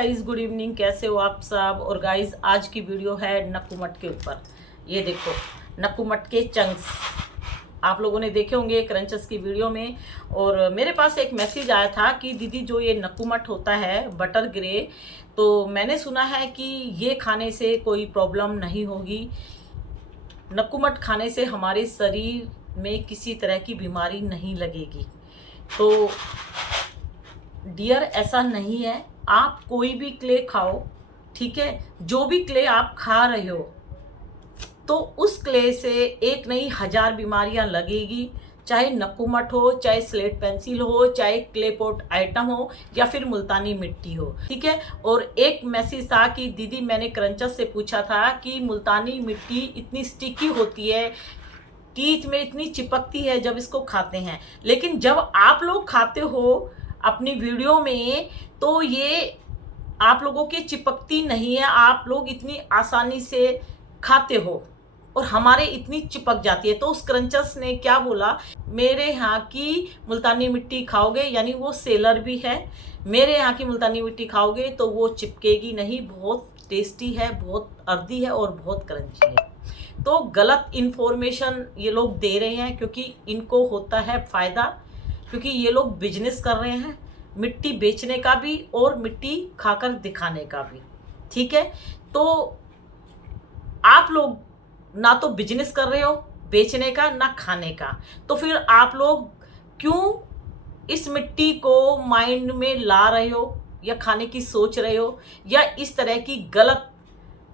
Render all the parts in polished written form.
Guys, good evening. कैसे हो आप सब। और गाइस, आज की वीडियो है नक्कू मट के ऊपर। ये देखो, नक्कू मट के चंक्स आप लोगों ने देखे होंगे क्रंचेस की वीडियो में। और मेरे पास एक मैसेज आया था कि दीदी जो ये नक्कू मट होता है बटर ग्रे, तो मैंने सुना है कि ये खाने से कोई प्रॉब्लम नहीं होगी। नक्कू मट खाने से हमारे शरीर में किसी तरह की बीमारी नहीं लगेगी। तो डियर, ऐसा नहीं है। आप कोई भी क्ले खाओ, ठीक है, जो भी क्ले आप खा रहे हो, तो उस क्ले से एक नहीं 1000 बीमारियां लगेगी। चाहे नक्कू मट हो, चाहे स्लेट पेंसिल हो, चाहे क्ले पॉट आइटम हो, या फिर मुल्तानी मिट्टी हो, ठीक है। और एक मैसेज था कि दीदी, मैंने क्रंचेस से पूछा था कि मुल्तानी मिट्टी इतनी स्टिकी होती है, टीथ में इतनी चिपकती है जब इसको खाते हैं, लेकिन जब आप लोग खाते हो अपनी वीडियो में, तो ये आप लोगों की चिपकती नहीं है। आप लोग इतनी आसानी से खाते हो और हमारे इतनी चिपक जाती है। तो उस क्रंचेस ने क्या बोला, मेरे यहाँ की मुल्तानी मिट्टी खाओगे, यानी वो सेलर भी है, मेरे यहाँ की मुल्तानी मिट्टी खाओगे तो वो चिपकेगी नहीं, बहुत टेस्टी है, बहुत अर्दी है और बहुत क्रंची है। तो गलत इन्फॉर्मेशन ये लोग दे रहे हैं, क्योंकि इनको होता है फ़ायदा, क्योंकि ये लोग बिजनेस कर रहे हैं, मिट्टी बेचने का भी और मिट्टी खाकर दिखाने का भी, ठीक है। तो आप लोग ना तो बिजनेस कर रहे हो बेचने का, ना खाने का, तो फिर आप लोग क्यों इस मिट्टी को माइंड में ला रहे हो, या खाने की सोच रहे हो, या इस तरह की गलत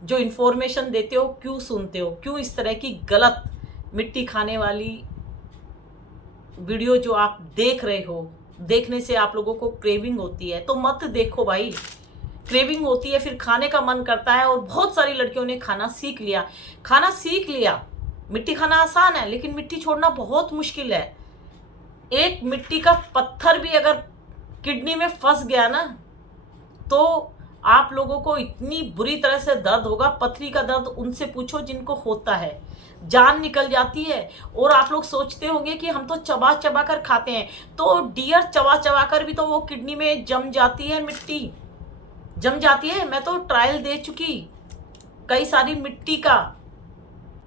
जो इन्फॉर्मेशन देते हो क्यों सुनते हो, क्यों इस तरह की गलत मिट्टी खाने वाली वीडियो जो आप देख रहे हो, देखने से आप लोगों को क्रेविंग होती है, तो मत देखो भाई। क्रेविंग होती है, फिर खाने का मन करता है, और बहुत सारी लड़कियों ने खाना सीख लिया। मिट्टी खाना आसान है, लेकिन मिट्टी छोड़ना बहुत मुश्किल है। एक मिट्टी का पत्थर भी अगर किडनी में फंस गया ना, तो आप लोगों को इतनी बुरी तरह से दर्द होगा। पथरी का दर्द उनसे पूछो जिनको होता है, जान निकल जाती है। और आप लोग सोचते होंगे कि हम तो चबा चबा कर खाते हैं, तो डियर, चबा चबा कर भी तो वो किडनी में जम जाती है, मिट्टी जम जाती है। मैं तो ट्रायल दे चुकी कई सारी मिट्टी का।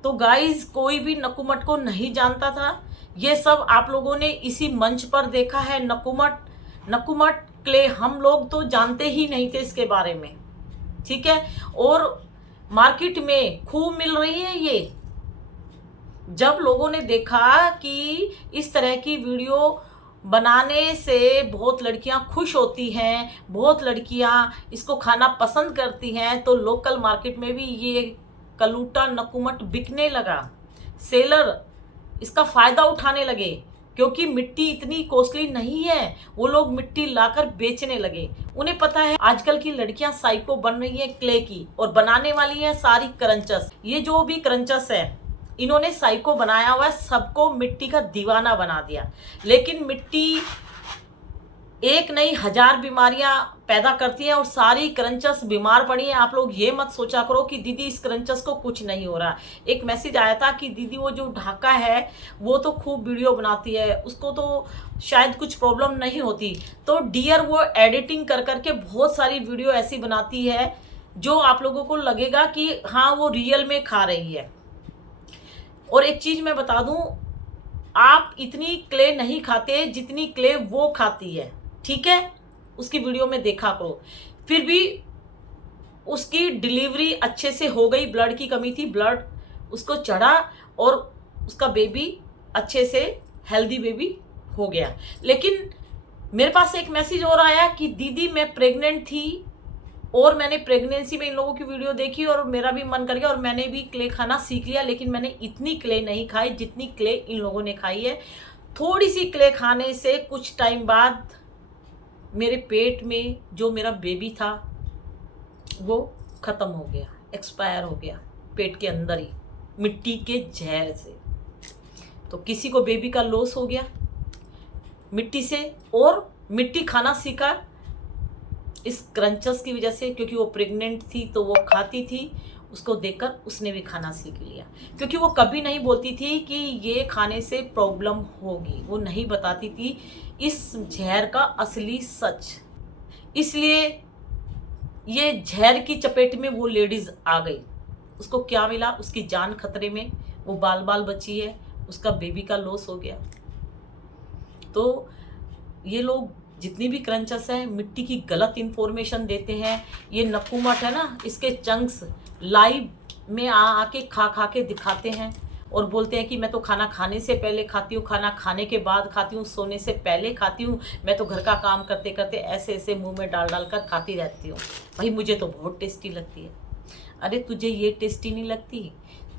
तो गाइस, कोई भी नक्कू मट को नहीं जानता था, ये सब आप लोगों ने इसी मंच पर देखा है। नक्कू मट क्ले हम लोग तो जानते ही नहीं थे इसके बारे में, ठीक है। और मार्केट में खूब मिल रही है ये। जब लोगों ने देखा कि इस तरह की वीडियो बनाने से बहुत लड़कियां खुश होती हैं, बहुत लड़कियां इसको खाना पसंद करती हैं, तो लोकल मार्केट में भी ये कलूटा नक्कू मट बिकने लगा। सेलर इसका फ़ायदा उठाने लगे, क्योंकि मिट्टी इतनी कॉस्टली नहीं है। वो लोग मिट्टी लाकर बेचने लगे। उन्हें पता है आजकल की लड़कियां साइको बन रही हैं क्ले की, और बनाने वाली हैं सारी क्रंचेस। ये जो भी क्रंचेस है, इन्होंने साइको बनाया हुआ है, सबको मिट्टी का दीवाना बना दिया। लेकिन मिट्टी एक नहीं 1000 बीमारियां पैदा करती है, और सारी क्रंचेस बीमार पड़ी हैं। आप लोग ये मत सोचा करो कि दीदी इस क्रंचेस को कुछ नहीं हो रहा। एक मैसेज आया था कि दीदी, वो जो ढाका है वो तो खूब वीडियो बनाती है, उसको तो शायद कुछ प्रॉब्लम नहीं होती। तो डियर, वो एडिटिंग कर करके बहुत सारी वीडियो ऐसी बनाती है जो आप लोगों को लगेगा कि हाँ, वो रियल में खा रही है। और एक चीज़ मैं बता दूं, आप इतनी क्ले नहीं खाते जितनी क्ले वो खाती है, ठीक है। उसकी वीडियो में देखा करो। फिर भी उसकी डिलीवरी अच्छे से हो गई, ब्लड की कमी थी, ब्लड उसको चढ़ा, और उसका बेबी अच्छे से हेल्दी बेबी हो गया। लेकिन मेरे पास एक मैसेज और आया कि दीदी, मैं प्रेग्नेंट थी, और मैंने प्रेगनेंसी में इन लोगों की वीडियो देखी और मेरा भी मन कर गया, और मैंने भी क्ले खाना सीख लिया, लेकिन मैंने इतनी क्ले नहीं खाई जितनी क्ले इन लोगों ने खाई है। थोड़ी सी क्ले खाने से कुछ टाइम बाद मेरे पेट में जो मेरा बेबी था वो ख़त्म हो गया, एक्सपायर हो गया, पेट के अंदर ही, मिट्टी के जहर से। तो किसी को बेबी का लॉस हो गया मिट्टी से, और मिट्टी खाना सीखा इस क्रंचेस की वजह से, क्योंकि वो प्रेग्नेंट थी तो वो खाती थी, उसको देखकर उसने भी खाना सीख लिया। क्योंकि वो कभी नहीं बोलती थी कि ये खाने से प्रॉब्लम होगी, वो नहीं बताती थी इस जहर का असली सच। इसलिए ये जहर की चपेट में वो लेडीज आ गई। उसको क्या मिला? उसकी जान खतरे में, वो बाल बाल बची है, उसका बेबी का लॉस हो गया। तो ये लोग जितनी भी क्रंचर्स हैं मिट्टी की गलत इन्फॉर्मेशन देते हैं। ये नकुमट है ना, इसके चंक्स लाइव में आके खा के दिखाते हैं और बोलते हैं कि मैं तो खाना खाने से पहले खाती हूँ, खाना खाने के बाद खाती हूँ, सोने से पहले खाती हूँ, मैं तो घर का काम करते करते ऐसे ऐसे मुंह में डाल डाल कर खाती रहती हूँ। भाई मुझे तो बहुत टेस्टी लगती है। अरे तुझे ये टेस्टी नहीं लगती,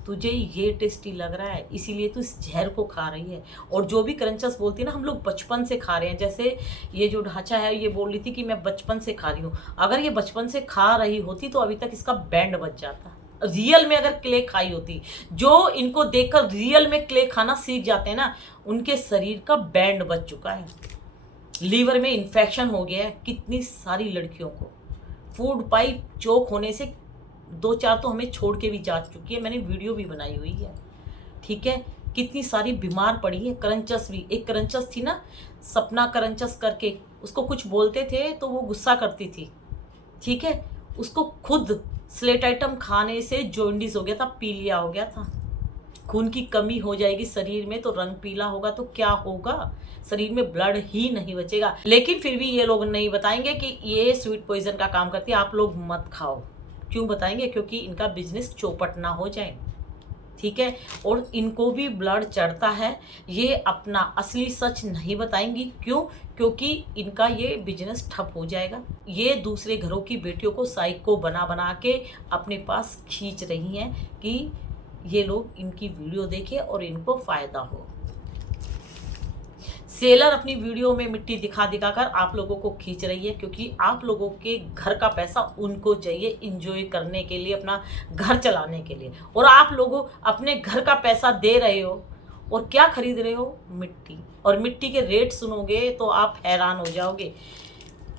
तुझे ये टेस्टी लग रहा है इसीलिए तू इस जहर को खा रही है। और जो भी क्रंचर्स बोलती है ना, हम लोग बचपन से खा रहे हैं। जैसे ये जो ढांचा है, ये बोल रही थी कि मैं बचपन से खा रही हूँ। अगर ये बचपन से खा रही होती तो अभी तक इसका बैंड बच जाता। रियल में अगर क्ले खाई होती, जो इनको देखकर रियल में क्ले खाना सीख जाते हैं ना, उनके शरीर का बैंड बच चुका है। लीवर में इन्फेक्शन हो गया है कितनी सारी लड़कियों को। फूड पाइप चोक होने से 2-4 तो हमें छोड़ के भी जा चुकी है, मैंने वीडियो भी बनाई हुई है। ठीक है, कितनी सारी बीमार पड़ी है। क्रंचस भी, एक क्रंचस थी ना सपना क्रंचस करके, उसको कुछ बोलते थे तो वो गुस्सा करती थी। ठीक है, उसको खुद स्लेट आइटम खाने से जॉन्डिस हो गया था, पीलिया हो गया था। खून की कमी हो जाएगी शरीर में तो रंग पीला होगा तो क्या होगा? शरीर में ब्लड ही नहीं बचेगा। लेकिन फिर भी ये लोग नहीं बताएंगे कि ये स्वीट पॉइजन का काम करती है, आप लोग मत खाओ। क्यों बताएंगे? क्योंकि इनका बिजनेस चौपट ना हो जाए। ठीक है, और इनको भी ब्लड चढ़ता है। ये अपना असली सच नहीं बताएंगी। क्यों? क्योंकि इनका ये बिजनेस ठप हो जाएगा। ये दूसरे घरों की बेटियों को साइको बना बना के अपने पास खींच रही हैं कि ये लोग इनकी वीडियो देखें और इनको फायदा हो। सेलर अपनी वीडियो में मिट्टी दिखा दिखा कर आप लोगों को खींच रही है, क्योंकि आप लोगों के घर का पैसा उनको चाहिए इंजॉय करने के लिए, अपना घर चलाने के लिए। और आप लोगों अपने घर का पैसा दे रहे हो और क्या खरीद रहे हो? मिट्टी। और मिट्टी के रेट सुनोगे तो आप हैरान हो जाओगे।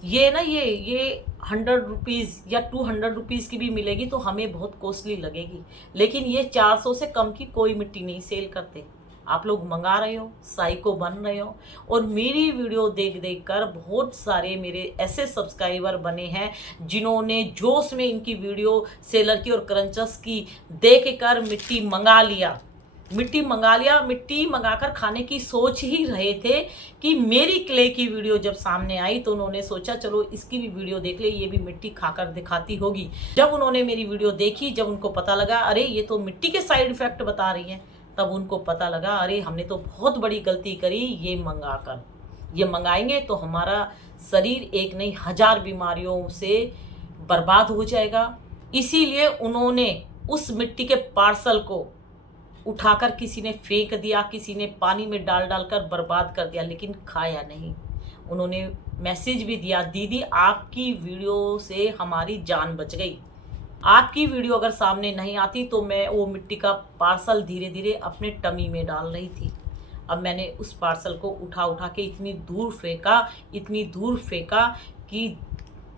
ये ना ये 100 रुपीज़ या 200 रुपीज़ की भी मिलेगी तो हमें बहुत कॉस्टली लगेगी, लेकिन ये 400 से कम की कोई मिट्टी नहीं सेल करते। आप लोग मंगा रहे हो, साइको बन रहे हो। और मेरी वीडियो देख देख कर बहुत सारे मेरे ऐसे सब्सक्राइबर बने हैं जिन्होंने जोश में इनकी वीडियो सेलर की और क्रंचर्स की देख कर मिट्टी मंगा लिया। मिट्टी मंगाकर खाने की सोच ही रहे थे कि मेरी क्ले की वीडियो जब सामने आई तो उन्होंने सोचा चलो इसकी भी वीडियो देख ले, ये भी मिट्टी खाकर दिखाती होगी। जब उन्होंने मेरी वीडियो देखी, जब उनको पता लगा अरे ये तो मिट्टी के साइड इफेक्ट बता रही है, तब उनको पता लगा अरे हमने तो बहुत बड़ी गलती करी ये मंगाकर। ये मंगाएंगे तो हमारा शरीर एक नहीं 1000 बीमारियों से बर्बाद हो जाएगा। इसीलिए उन्होंने उस मिट्टी के पार्सल को उठाकर किसी ने फेंक दिया, किसी ने पानी में डाल डालकर बर्बाद कर दिया, लेकिन खाया नहीं। उन्होंने मैसेज भी दिया, दीदी आपकी वीडियो से हमारी जान बच गई। आपकी वीडियो अगर सामने नहीं आती तो मैं वो मिट्टी का पार्सल धीरे धीरे अपने टमी में डाल रही थी। अब मैंने उस पार्सल को उठा उठा के इतनी दूर फेंका कि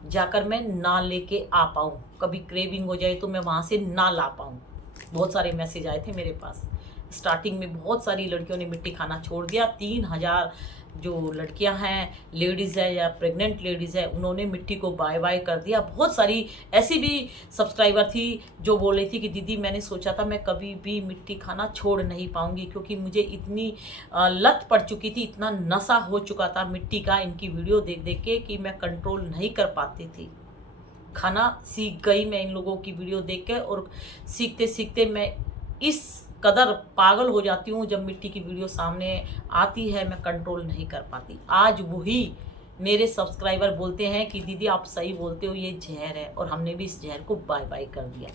जाकर मैं ना लेके आ पाऊँ, कभी क्रेविंग हो जाए तो मैं वहाँ से ना ला पाऊँ। बहुत सारे मैसेज आए थे मेरे पास। स्टार्टिंग में बहुत सारी लड़कियों ने मिट्टी खाना छोड़ दिया। 3000 जो लड़कियां हैं, लेडीज़ है या प्रेग्नेंट लेडीज़ है, उन्होंने मिट्टी को बाय बाय कर दिया। बहुत सारी ऐसी भी सब्सक्राइबर थी जो बोल रही थी कि दीदी मैंने सोचा था मैं कभी भी मिट्टी खाना छोड़ नहीं पाऊंगी, क्योंकि मुझे इतनी लत पड़ चुकी थी, इतना नशा हो चुका था मिट्टी का इनकी वीडियो देख देख के कि मैं कंट्रोल नहीं कर पाती थी। खाना सीख गई मैं इन लोगों की वीडियो देख के, और सीखते सीखते मैं इस कदर पागल हो जाती हूँ जब मिट्टी की वीडियो सामने आती है, मैं कंट्रोल नहीं कर पाती। आज वही मेरे सब्सक्राइबर बोलते हैं कि दीदी आप सही बोलते हो, ये जहर है, और हमने भी इस जहर को बाय बाय कर दिया।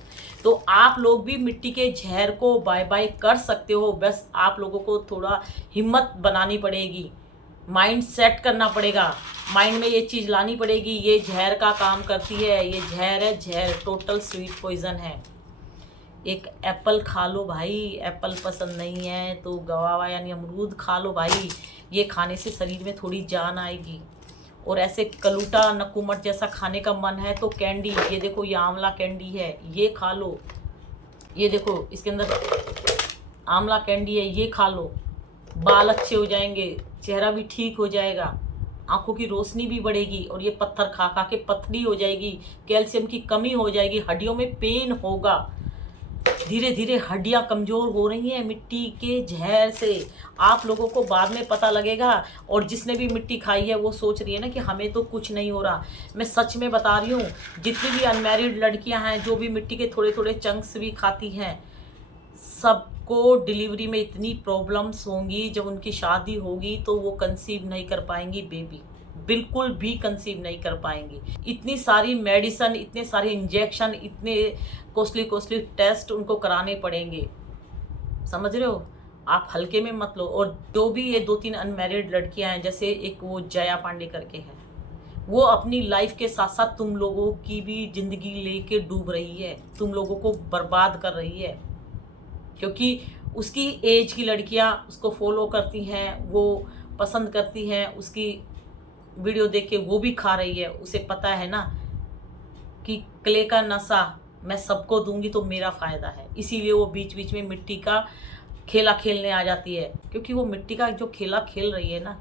तो आप लोग भी मिट्टी के जहर को बाय बाय कर सकते हो, बस आप लोगों को थोड़ा हिम्मत बनानी पड़ेगी, माइंड सेट करना पड़ेगा, माइंड में ये चीज़ लानी पड़ेगी ये जहर का काम करती है, ये जहर है, जहर टोटल स्वीट पॉइजन है। एक एप्पल खा लो भाई, एप्पल पसंद नहीं है तो गवावा यानी अमरूद खा लो भाई, ये खाने से शरीर में थोड़ी जान आएगी। और ऐसे कलूटा नकुमट जैसा खाने का मन है तो कैंडी, ये देखो ये आंवला कैंडी है, ये खा लो। ये देखो इसके अंदर आंवला कैंडी है, ये खा लो, बाल अच्छे हो जाएंगे, चेहरा भी ठीक हो जाएगा। आंखों की रोशनी भी बढ़ेगी और ये पत्थर खा खा के पथरी हो जाएगी, कैल्शियम की कमी हो जाएगी, हड्डियों में पेन होगा। धीरे धीरे हड्डियां कमजोर हो रही हैं मिट्टी के जहर से। आप लोगों को बाद में पता लगेगा। और जिसने भी मिट्टी खाई है वो सोच रही है ना कि हमें तो कुछ नहीं हो रहा। मैं सच में बता रही हूँ, जितनी भी अनमैरिड लड़कियां हैं जो भी मिट्टी के थोड़े थोड़े चंक्स भी खाती हैं, सबको डिलीवरी में इतनी प्रॉब्लम्स होंगी। जब उनकी शादी होगी तो वो कंसीव नहीं कर पाएंगी बेबी, बिल्कुल भी कंसीव नहीं कर पाएंगी। इतनी सारी मेडिसिन, इतने सारे इंजेक्शन, इतने कॉस्टली कॉस्टली टेस्ट उनको कराने पड़ेंगे। समझ रहे हो? आप हल्के में मत लो। और जो भी ये 2-3 अनमैरिड लड़कियां हैं, जैसे एक वो जया पांडे करके है, वो अपनी लाइफ के साथ साथ तुम लोगों की भी जिंदगी लेके डूब रही है, तुम लोगों को बर्बाद कर रही है। क्योंकि उसकी एज की लड़कियां उसको फॉलो करती हैं, वो पसंद करती हैं, उसकी वीडियो देख के वो भी खा रही है। उसे पता है ना कि क्ले का नशा मैं सबको दूंगी तो मेरा फ़ायदा है, इसीलिए वो बीच बीच में मिट्टी का खेला खेलने आ जाती है। क्योंकि वो मिट्टी का जो खेला खेल रही है ना,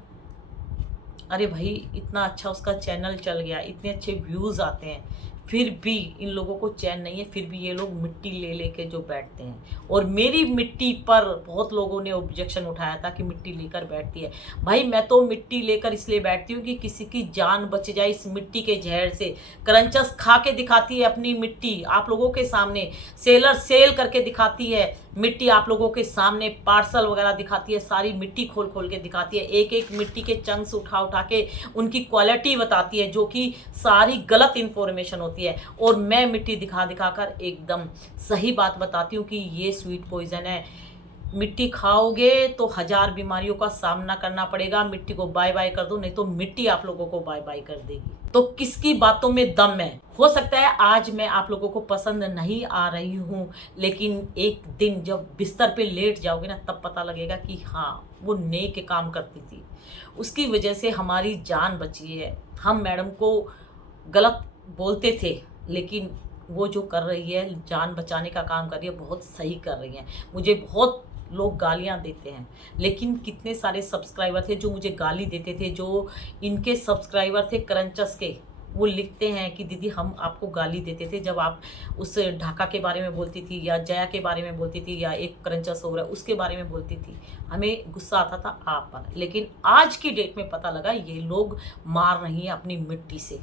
अरे भाई इतना अच्छा उसका चैनल चल गया, इतने अच्छे व्यूज़ आते हैं, फिर भी इन लोगों को चैन नहीं है। फिर भी ये लोग मिट्टी ले लेके जो बैठते हैं। और मेरी मिट्टी पर बहुत लोगों ने ऑब्जेक्शन उठाया था कि मिट्टी लेकर बैठती है। भाई मैं तो मिट्टी लेकर इसलिए बैठती हूँ कि किसी की जान बच जाए इस मिट्टी के जहर से। क्रंचस खा के दिखाती है अपनी मिट्टी आप लोगों के सामने, सेलर सेल करके दिखाती है मिट्टी आप लोगों के सामने, पार्सल वगैरह दिखाती है, सारी मिट्टी खोल खोल के दिखाती है, एक एक मिट्टी के चंक्स उठा उठा के उनकी क्वालिटी बताती है, जो कि सारी गलत इन्फॉर्मेशन होती है। और मैं मिट्टी दिखा दिखा कर एकदम सही बात बताती हूँ कि ये स्वीट पॉइजन है। मिट्टी खाओगे तो 1000 बीमारियों का सामना करना पड़ेगा। मिट्टी को बाय बाय कर दो, नहीं तो मिट्टी आप लोगों को बाय बाय कर देगी। तो किसकी बातों में दम है? हो सकता है आज मैं आप लोगों को पसंद नहीं आ रही हूँ, लेकिन एक दिन जब बिस्तर पे लेट जाओगे ना, तब पता लगेगा कि हाँ वो नेक काम करती थी, उसकी वजह से हमारी जान बची है। हम मैडम को गलत बोलते थे, लेकिन वो जो कर रही है, जान बचाने का काम कर रही है, बहुत सही कर रही है। मुझे बहुत लोग गालियां देते हैं, लेकिन कितने सारे सब्सक्राइबर थे जो मुझे गाली देते थे, जो इनके सब्सक्राइबर थे क्रंचस के, वो लिखते हैं कि दीदी हम आपको गाली देते थे जब आप उस ढाका के बारे में बोलती थी, या जया के बारे में बोलती थी, या एक क्रंचस हो रहा है उसके बारे में बोलती थी, हमें गुस्सा आता था आप पर। लेकिन आज की डेट में पता लगा ये लोग मार रही हैं अपनी मिट्टी से,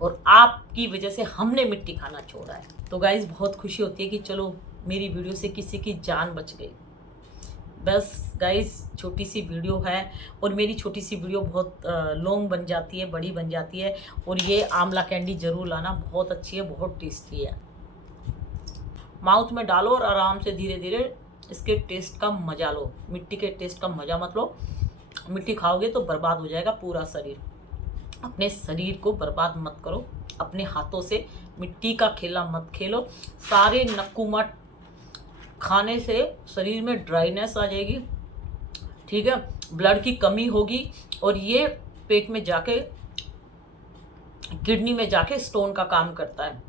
और आपकी वजह से हमने मिट्टी खाना छोड़ा है। तो गाइज बहुत खुशी होती है कि चलो मेरी वीडियो से किसी की जान बच गई। बस गाइज छोटी सी वीडियो है, और मेरी छोटी सी वीडियो बहुत लॉन्ग बन जाती है, बड़ी बन जाती है। और ये आंवला कैंडी ज़रूर लाना, बहुत अच्छी है, बहुत टेस्टी है। माउथ में डालो और आराम से धीरे धीरे इसके टेस्ट का मज़ा लो। मिट्टी के टेस्ट का मज़ा मत लो, मिट्टी खाओगे तो बर्बाद हो जाएगा पूरा शरीर। अपने शरीर को बर्बाद मत करो, अपने हाथों से मिट्टी का खेला मत खेलो। सारे नक्कूमट खाने से शरीर में ड्राइनेस आ जाएगी, ठीक है, ब्लड की कमी होगी, और ये पेट में जाके किडनी में जाके स्टोन का काम करता है।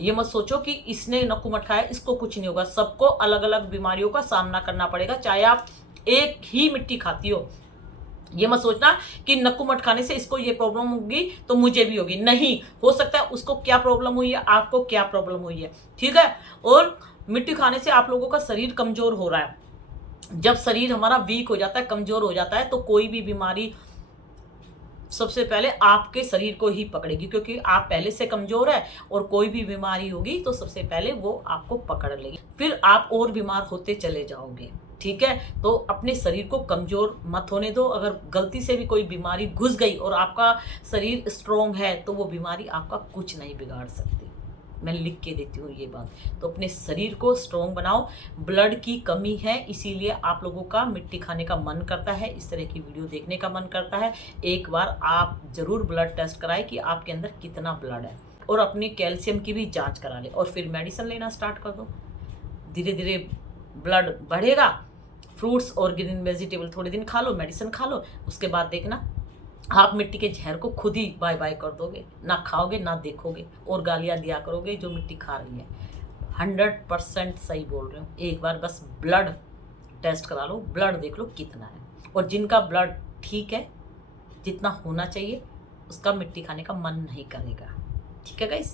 ये मत सोचो कि इसने नक्कूमट खाया इसको कुछ नहीं होगा। सबको अलग अलग बीमारियों का सामना करना पड़ेगा, चाहे आप एक ही मिट्टी खाती हो। ये मत सोचना कि नक्कूमट खाने से इसको ये प्रॉब्लम होगी तो मुझे भी होगी, नहीं। हो सकता है उसको क्या प्रॉब्लम हुई है, आपको क्या प्रॉब्लम हुई है, ठीक है। और मिट्टी खाने से आप लोगों का शरीर कमजोर हो रहा है। जब शरीर हमारा वीक हो जाता है, कमजोर हो जाता है, तो कोई भी बीमारी सबसे पहले आपके शरीर को ही पकड़ेगी, क्योंकि आप पहले से कमजोर है। और कोई भी बीमारी होगी तो सबसे पहले वो आपको पकड़ लेगी, फिर आप और बीमार होते चले जाओगे, ठीक है। तो अपने शरीर को कमजोर मत होने दो। अगर गलती से भी कोई बीमारी घुस गई और आपका शरीर स्ट्रोंग है, तो वो बीमारी आपका कुछ नहीं बिगाड़ सकती। मैं लिख के देती हूँ ये बात। तो अपने शरीर को स्ट्रोंग बनाओ। ब्लड की कमी है, इसीलिए आप लोगों का मिट्टी खाने का मन करता है, इस तरह की वीडियो देखने का मन करता है। एक बार आप जरूर ब्लड टेस्ट कराएं कि आपके अंदर कितना ब्लड है, और अपनी कैल्शियम की भी जांच करा लें, और फिर मेडिसिन लेना स्टार्ट कर दो। धीरे धीरे ब्लड बढ़ेगा। फ्रूट्स और ग्रीन वेजिटेबल थोड़े दिन खा लो, मेडिसिन खा लो, उसके बाद देखना आप मिट्टी के जहर को खुद ही बाय बाय कर दोगे। ना खाओगे ना देखोगे, और गालियां दिया करोगे जो मिट्टी खा रही है। 100% सही बोल रहे हो। एक बार बस ब्लड टेस्ट करा लो, ब्लड देख लो कितना है। और जिनका ब्लड ठीक है, जितना होना चाहिए उसका मिट्टी खाने का मन नहीं करेगा। ठीक है गाइस।